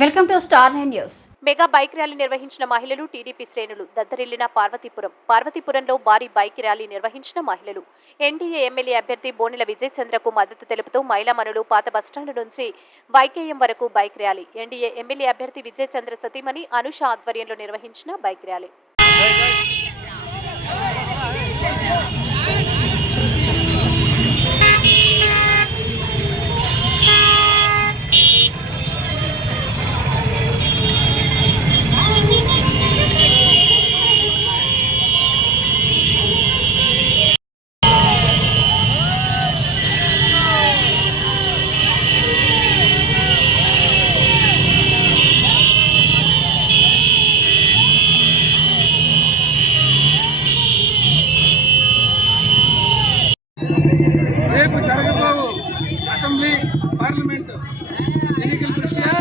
Welcome to star 9 news. Mega bike rally నిర్వహించిన మహిళలు, TDP శ్రేణులు దద్దరిల్లిన పార్వతీపురంలో భారీ బైక్ ర్యాలీ నిర్వహించిన మహిళలు. ఎన్డీఏ ఎమ్మెల్యే అభ్యర్థి బోనెల విజయ్ చంద్రకు మద్దతు తెలుపుతూ మహిళా మనులు పాత బస్టాండ్ నుంచి వైకేఎం వరకు బైక్ ర్యాలీ. ఎన్డీఏ ఎమ్మెల్యే అభ్యర్థి విజయ్ చంద్ర సతీమణి అనుష ఆధ్వర్యంలో నిర్వహించిన బైక్ ర్యాలీ. రేపు జరగబోవు అసెంబ్లీ పార్లమెంటు ఎన్నికల దృష్ట్యా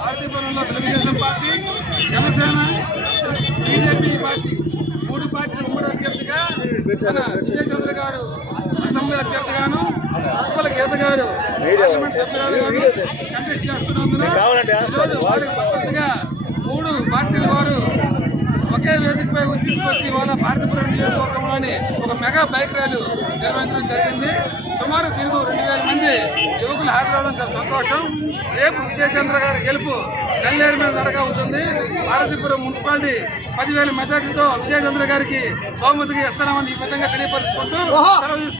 పార్వతీపురంలో Telugu Desam party, Janasena, BJP party మూడు పార్టీల ఉమ్మడి అభ్యర్థిగా మన విజయ్ చంద్ర గారు అసెంబ్లీ అభ్యర్థిగాను, అప్పల గీత గారు పార్లమెంట్ సభ్యురాలుగాను కంటెస్ట్ చేస్తున్నందున ఈరోజు వారికి మద్దతుగా మూడు పార్టీల వారు ఒకే వేదికపై తీసుకొచ్చి వాళ్ళ పార్వతీపురం నియోజకవర్గంలోని ఒక మెగా బైక్ ర్యాలీ నిర్వహించడం జరిగింది. సుమారు దీనికి 2000 మంది యువకులు హాజరవడం చాలా సంతోషం. రేపు విజయచంద్ర గారి గెలుపు నల్లేరు మీద నడక అవుతుంది. పార్వతీపురం మున్సిపాలిటీ 10,000 మెజార్టీతో విజయచంద్ర గారికి బహుమతిగా ఇస్తామని ఈ విధంగా తెలియపరుచుకుంటూ